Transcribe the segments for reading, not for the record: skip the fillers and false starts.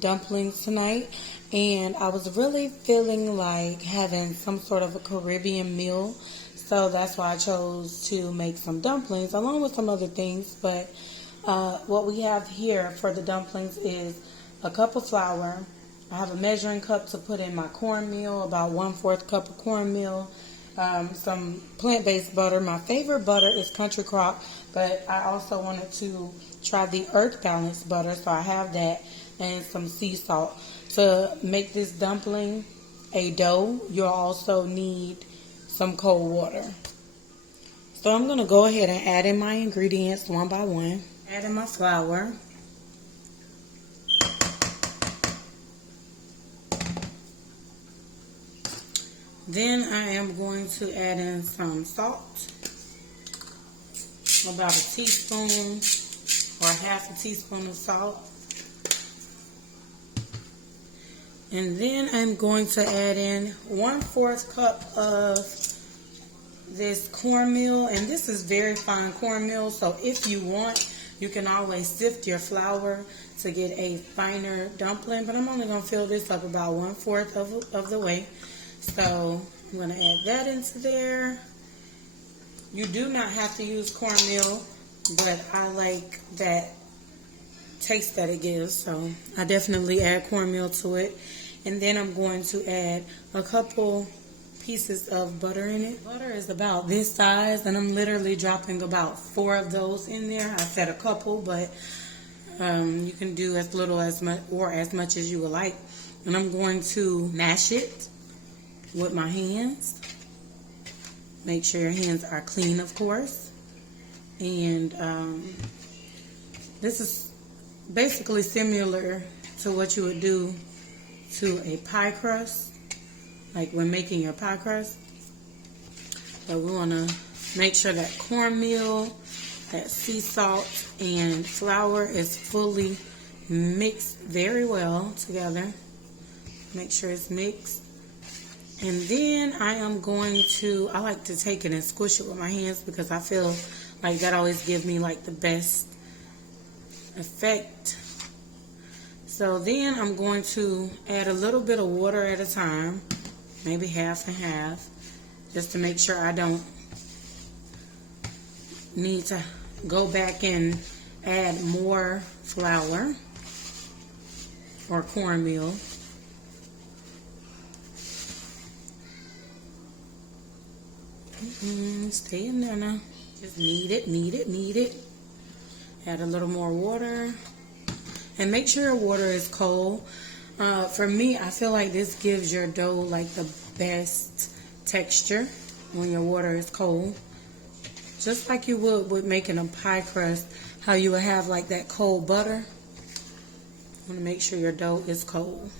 dumplings tonight, and I was really feeling like having some sort of a Caribbean meal, so that's why I chose to make some dumplings along with some other things. But what we have here for the dumplings is a cup of flour. I have a measuring cup to put in my cornmeal, about 1/4 cup of cornmeal, some plant-based butter. My favorite butter is Country Crock, but I also wanted to try the Earth Balance butter, so I have that, and some sea salt. To make this dumpling a dough, you'll also need some cold water. So I'm going to go ahead and add in my ingredients one by one. Add in my flour. Then I am going to add in some salt, about a teaspoon or half a teaspoon of salt. And then I'm going to add in 1/4 cup of this cornmeal, and this is very fine cornmeal, so if you want, you can always sift your flour to get a finer dumpling, but I'm only going to fill this up about 1/4 of the way. So I'm going to add that into there. You do not have to use cornmeal, but I like that taste that it gives, so I definitely add cornmeal to it. And then I'm going to add a couple pieces of butter in it. Butter is about this size, and I'm literally dropping about 4 of those in there. I said a couple, but you can do as little as much or as much as you would like. And I'm going to mash it with my hands. Make sure your hands are clean, of course. And this is basically similar to what you would do to a pie crust, like when making your pie crust. So we want to make sure that cornmeal, that sea salt, and flour is fully mixed very well together. Make sure it's mixed. And then I am going to, I like to take it and squish it with my hands because I feel like that always gives me like the best effect. So then I'm going to add a little bit of water at a time, maybe half and half, just to make sure I don't need to go back and add more flour or cornmeal. Stay in there now. Just knead it. Add a little more water. And make sure your water is cold. For me, I feel like this gives your dough like the best texture when your water is cold. Just like you would with making a pie crust, how you would have like that cold butter. You want to make sure your dough is cold.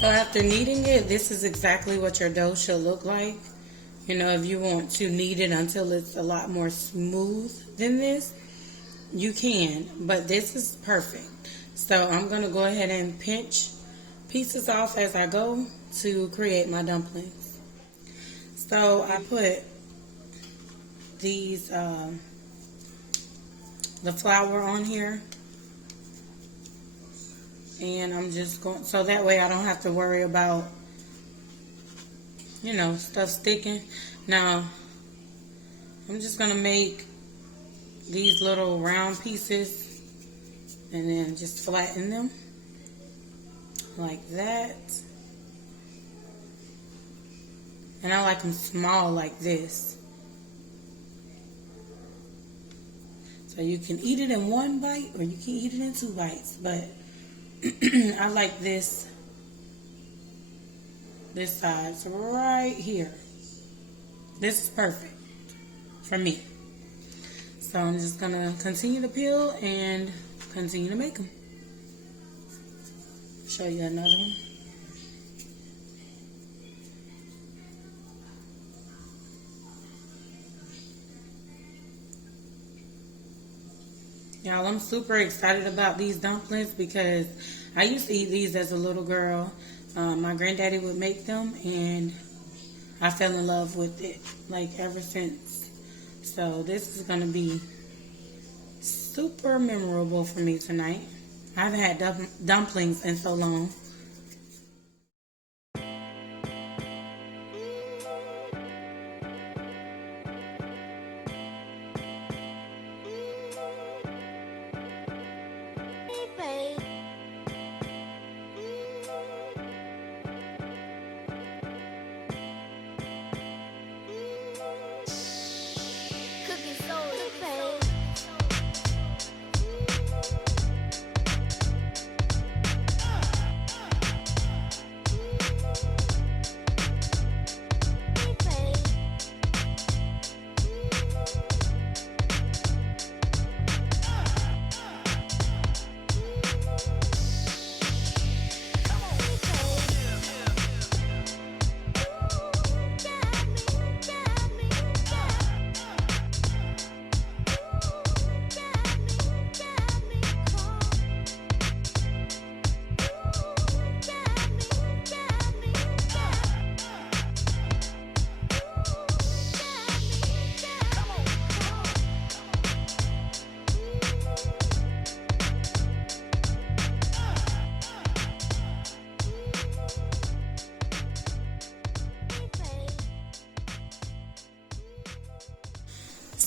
So after kneading it, this is exactly what your dough should look like. You know, if you want to knead it until it's a lot more smooth than this, you can. But this is perfect. So I'm going to go ahead and pinch pieces off as I go to create my dumplings. So I put these, the flour on here. And I'm just going, so that way I don't have to worry about, you know, stuff sticking. Now, I'm just going to make these little round pieces and then just flatten them like that. And I like them small like this. So you can eat it in one bite or you can eat it in 2 bites, but I like this size right here. This is perfect for me. So I'm just going to continue to peel and continue to make them. Show you another one. Y'all, I'm super excited about these dumplings because I used to eat these as a little girl. My granddaddy would make them, and I fell in love with it, like, ever since. So this is going to be super memorable for me tonight. I haven't had dumplings in so long.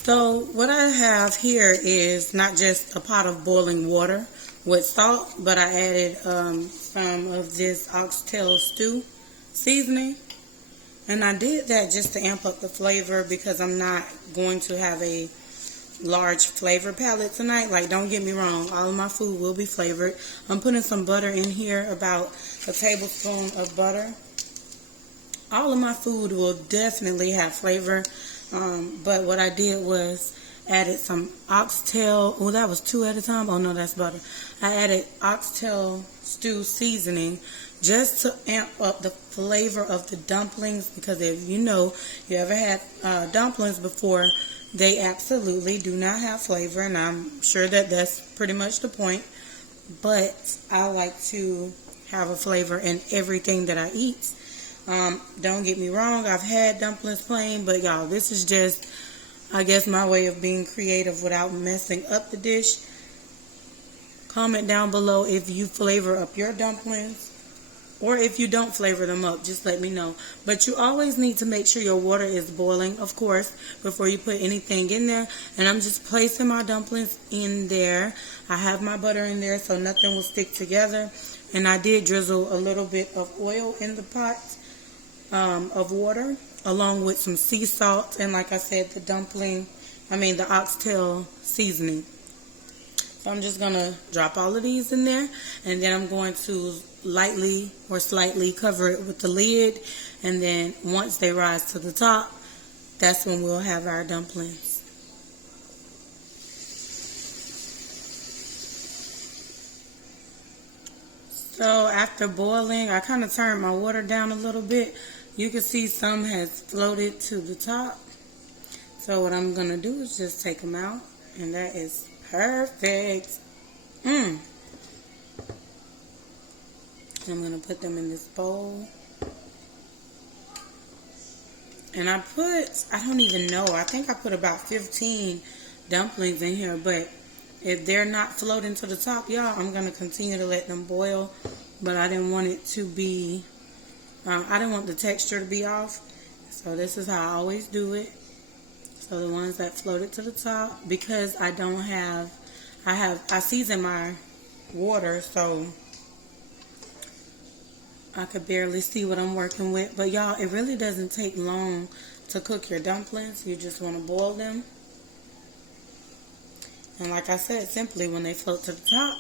So what I have here is not just a pot of boiling water with salt, but I added some of this oxtail stew seasoning. And I did that just to amp up the flavor because I'm not going to have a large flavor palette tonight. Like, don't get me wrong, all of my food will be flavored. I'm putting some butter in here, about a tablespoon of butter. All of my food will definitely have flavor. But what I did was added some oxtail. Oh, that was 2 at a time. Oh, no, that's butter. I added oxtail stew seasoning just to amp up the flavor of the dumplings. Because if you know, you ever had dumplings before, they absolutely do not have flavor. And I'm sure that that's pretty much the point. But I like to have a flavor in everything that I eat. Don't get me wrong, I've had dumplings plain, but y'all, this is just, I guess, my way of being creative without messing up the dish. Comment down below if you flavor up your dumplings, or if you don't flavor them up, just let me know. But you always need to make sure your water is boiling, of course, before you put anything in there. And I'm just placing my dumplings in there. I have my butter in there so nothing will stick together. And I did drizzle a little bit of oil in the pot of water, along with some sea salt, and like I said, the oxtail seasoning. So I'm just going to drop all of these in there, and then I'm going to lightly or slightly cover it with the lid, and then once they rise to the top, that's when we'll have our dumplings. So after boiling, I kind of turned my water down a little bit. You can see some has floated to the top. So what I'm going to do is just take them out. And that is perfect. I'm going to put them in this bowl. And I don't even know, I think I put about 15 dumplings in here. But if they're not floating to the top, y'all, I'm going to continue to let them boil. But I didn't want it to be... I didn't want the texture to be off, so this is how I always do it. So the ones that floated to the top, because I season my water, so I could barely see what I'm working with. But y'all, it really doesn't take long to cook your dumplings. You just want to boil them. And like I said, simply when they float to the top,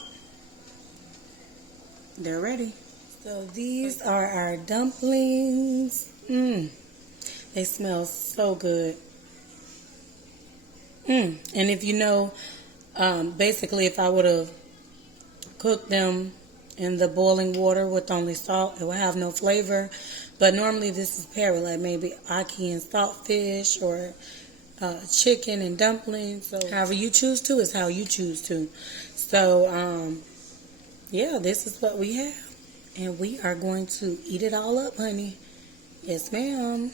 they're ready. So these are our dumplings. They smell so good. And if you know, basically if I would have cooked them in the boiling water with only salt, it would have no flavor. But normally this is paired with like maybe ackee and saltfish, or chicken and dumplings. So however you choose to is how you choose to. So yeah, this is what we have, and we are going to eat it all up, honey. Yes, ma'am.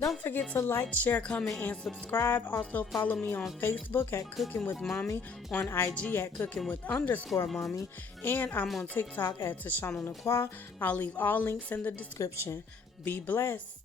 Don't forget to like, share, comment, and subscribe. Also follow me on Facebook at Cooking with Mommy, on IG at Cooking with _Mommy, and I'm on TikTok at Tashana Nakwa. I'll leave all links in the description. Be blessed.